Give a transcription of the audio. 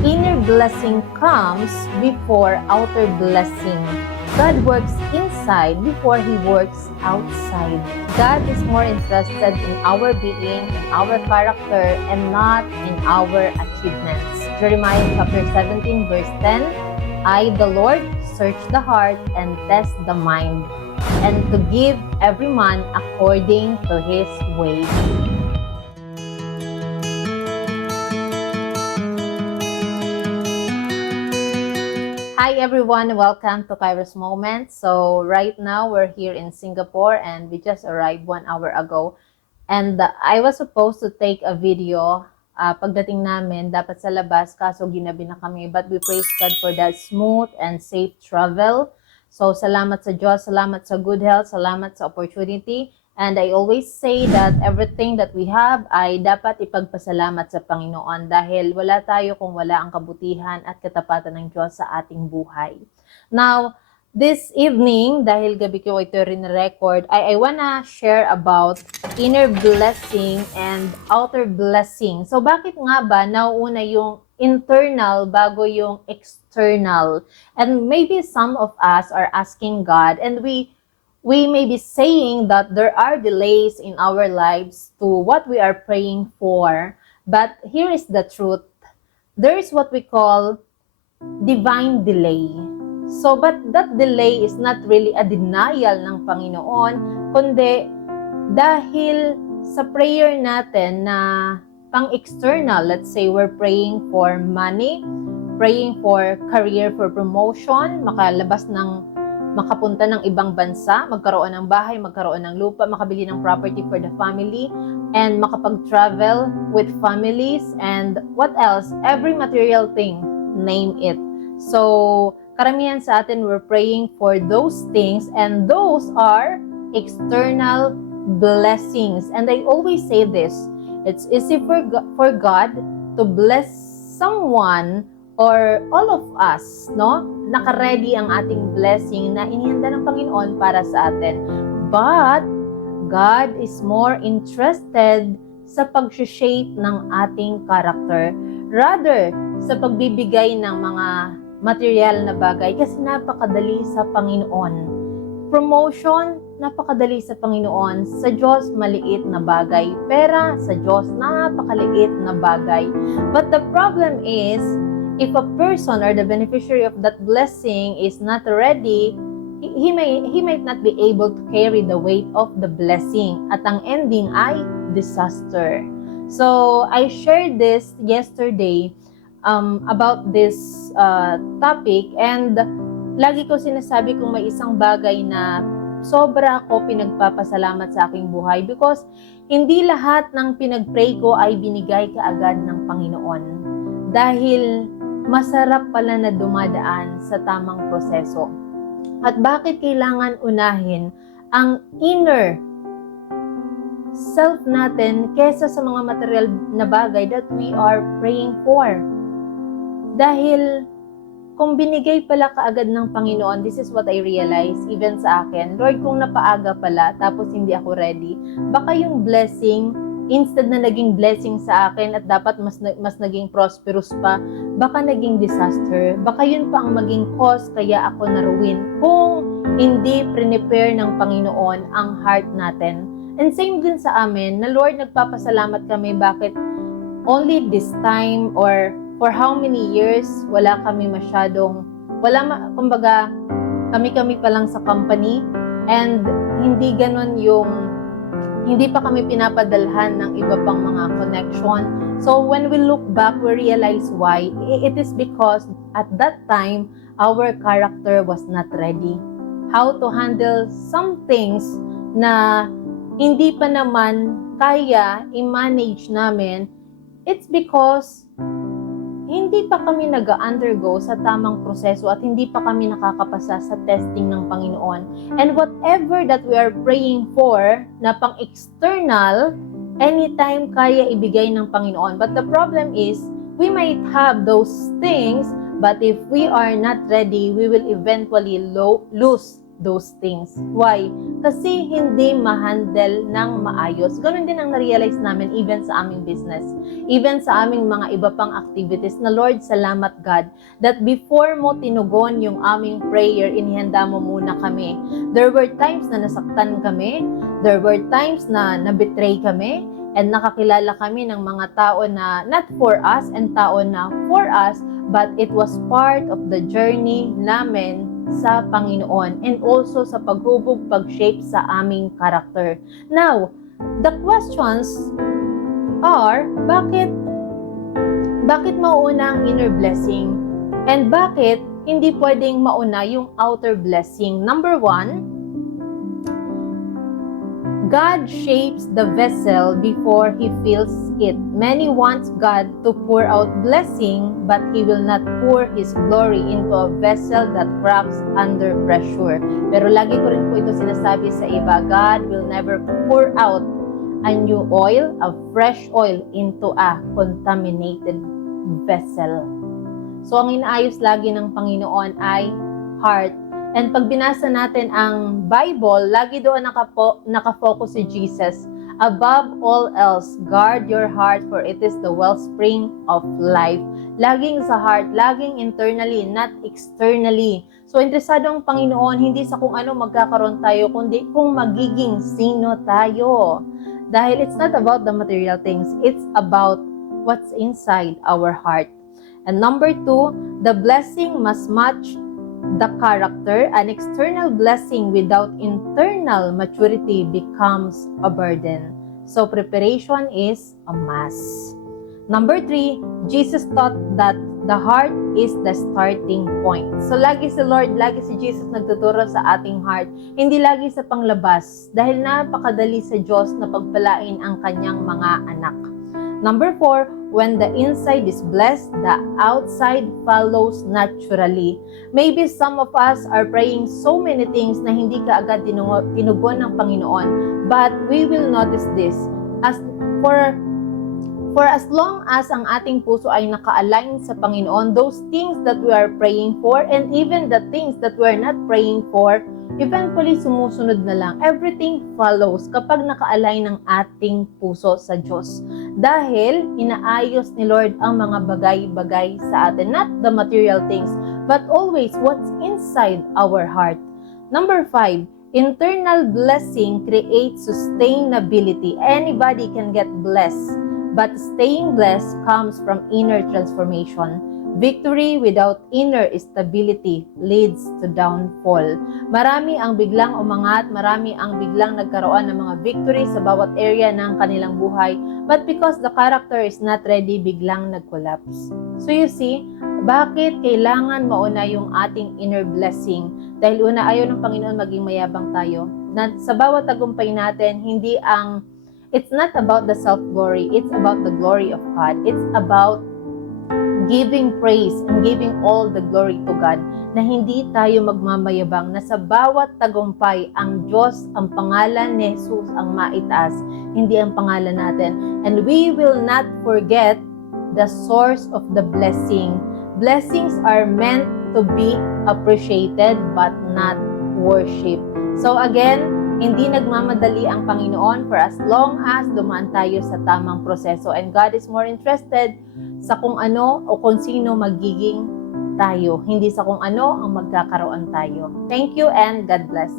Inner blessing comes before outer blessing. God works inside before He works outside. God is more interested in our being, in our character, and not in our achievements. Jeremiah chapter 17 verse 10, I, the Lord, search the heart and test the mind, and to give every man according to his ways. Hi everyone, welcome to Kairos Moment. So right now we're here in Singapore and we just arrived 1 hour ago. And I was supposed to take a video pagdating namin, dapat sa labas, kaso ginabi na kami. But we praise God for that smooth and safe travel. So salamat sa Diyos, salamat sa good health, salamat sa opportunity. And I always say that everything that we have ay dapat ipagpasalamat sa Panginoon dahil wala tayo kung wala ang kabutihan at katapatan ng Diyos sa ating buhay. Now, this evening, dahil gabi ko ito rin record, I wanna share about inner blessing and outer blessing. So, bakit nga ba nauuna yung internal bago yung external? And maybe some of us are asking God, and we may be saying that there are delays in our lives to what we are praying for. But here is the truth. There is what we call divine delay. So, but that delay is not really a denial ng Panginoon, kundi dahil sa prayer natin na pang-external, let's say we're praying for money, praying for career, for promotion, makapunta ng ibang bansa, magkaroon ng bahay, magkaroon ng lupa, makabili ng property for the family, and makapag-travel with families, and what else? Every material thing, name it. So, karamihan sa atin, we're praying for those things, and those are external blessings. And I always say this, it's easy for God to bless someone or all of us, no? Naka-ready ang ating blessing na inihanda ng Panginoon para sa atin. But, God is more interested sa pag-shape ng ating character rather sa pagbibigay ng mga material na bagay kasi napakadali sa Panginoon. Promotion, napakadali sa Panginoon. Sa Diyos, maliit na bagay. Pera, sa Diyos, napakaliit na bagay. But the problem is, if a person or the beneficiary of that blessing is not ready, he might not be able to carry the weight of the blessing. At ang ending ay disaster. So, I shared this yesterday about this topic, and lagi ko sinasabi kung may isang bagay na sobra ako pinagpapasalamat sa aking buhay because hindi lahat ng pinagpray ko ay binigay kaagad ng Panginoon. Dahil masarap pala na dumadaan sa tamang proseso. At bakit kailangan unahin ang inner self natin kesa sa mga material na bagay that we are praying for? Dahil kung binigay pala kaagad ng Panginoon, this is what I realize even sa akin, Lord, kung napaaga pala tapos hindi ako ready, baka yung blessing instead na naging blessing sa akin at dapat mas naging prosperous pa, baka naging disaster. Baka yun pa ang maging cause kaya ako na-ruin kung hindi prepare ng Panginoon ang heart natin. And same din sa amin, na Lord, nagpapasalamat kami bakit only this time or for how many years wala kami masyadong, kumbaga, kami pa lang sa company and hindi ganon hindi pa kami pinapadalhan ng iba pang mga connection. So when we look back, we realize why. It is because at that time, our character was not ready. How to handle some things na hindi pa naman kaya i-manage namin, it's because hindi pa kami nag-undergo sa tamang proseso at hindi pa kami nakakapasa sa testing ng Panginoon. And whatever that we are praying for na pang-external, anytime kaya ibigay ng Panginoon. But the problem is, we might have those things, but if we are not ready, we will eventually lose those things. Why? Kasi hindi ma-handle ng maayos. Ganun din ang na-realize namin even sa aming business, even sa aming mga iba pang activities na Lord, salamat God, that before mo tinugon yung aming prayer, inihanda mo muna kami. There were times na nasaktan kami, there were times na nabetray kami, and nakakilala kami ng mga tao na not for us and tao na for us, but it was part of the journey namin sa Panginoon and also sa paghubog, pag-shape sa aming character. Now, the questions are, bakit mauna ang inner blessing? And bakit hindi pwedeng mauna yung outer blessing? Number one, God shapes the vessel before He fills it. Many want God to pour out blessing, but He will not pour His glory into a vessel that cracks under pressure. Pero lagi ko rin po ito sinasabi sa iba, God will never pour out a new oil, a fresh oil, into a contaminated vessel. So ang inaayos lagi ng Panginoon ay heart. And pag binasa natin ang Bible, lagi doon nakafocus si Jesus. Above all else, guard your heart for it is the wellspring of life. Laging sa heart, laging internally, not externally. So interesado ang Panginoon, hindi sa kung ano magkakaroon tayo, kundi kung magiging sino tayo. Dahil it's not about the material things, it's about what's inside our heart. And number two, the blessing must match the character. An external blessing without internal maturity becomes a burden. So preparation is a must. Number three, Jesus taught that the heart is the starting point. So lagi si Lord, lagi si Jesus nagtuturo sa ating heart, hindi lagi sa panglabas, dahil napakadali sa Diyos na pagpalain ang kanyang mga anak. Number four, when the inside is blessed, the outside follows naturally. Maybe some of us are praying so many things na hindi kaagad tinugon ng Panginoon, but we will notice this. For as long as ang ating puso ay naka-align sa Panginoon, those things that we are praying for and even the things that we are not praying for, eventually sumusunod na lang. Everything follows kapag naka-align ang ating puso sa Diyos. Dahil inaayos ni Lord ang mga bagay-bagay sa atin. Not the material things, but always what's inside our heart. Number 5, internal blessing creates sustainability. Anybody can get blessed, but staying blessed comes from inner transformation. Victory without inner stability leads to downfall. Marami ang biglang umangat, marami ang biglang nagkaroon ng mga victory sa bawat area ng kanilang buhay, but because the character is not ready, biglang nag-collapse. So you see, bakit kailangan mauna yung ating inner blessing? Dahil una, ayaw ng Panginoon maging mayabang tayo. Na sa bawat tagumpay natin, it's not about the self-glory, it's about the glory of God. It's about giving praise and giving all the glory to God, na hindi tayo magmamayabang, na sa bawat tagumpay ang Diyos, ang pangalan ni Jesus ang maitaas, hindi ang pangalan natin. And we will not forget the source of the blessing. Blessings are meant to be appreciated but not worshipped. So again, hindi nagmamadali ang Panginoon for as long as dumaan tayo sa tamang proseso. And God is more interested sa kung ano o kung sino magiging tayo, hindi sa kung ano ang magkakaroon tayo. Thank you and God bless.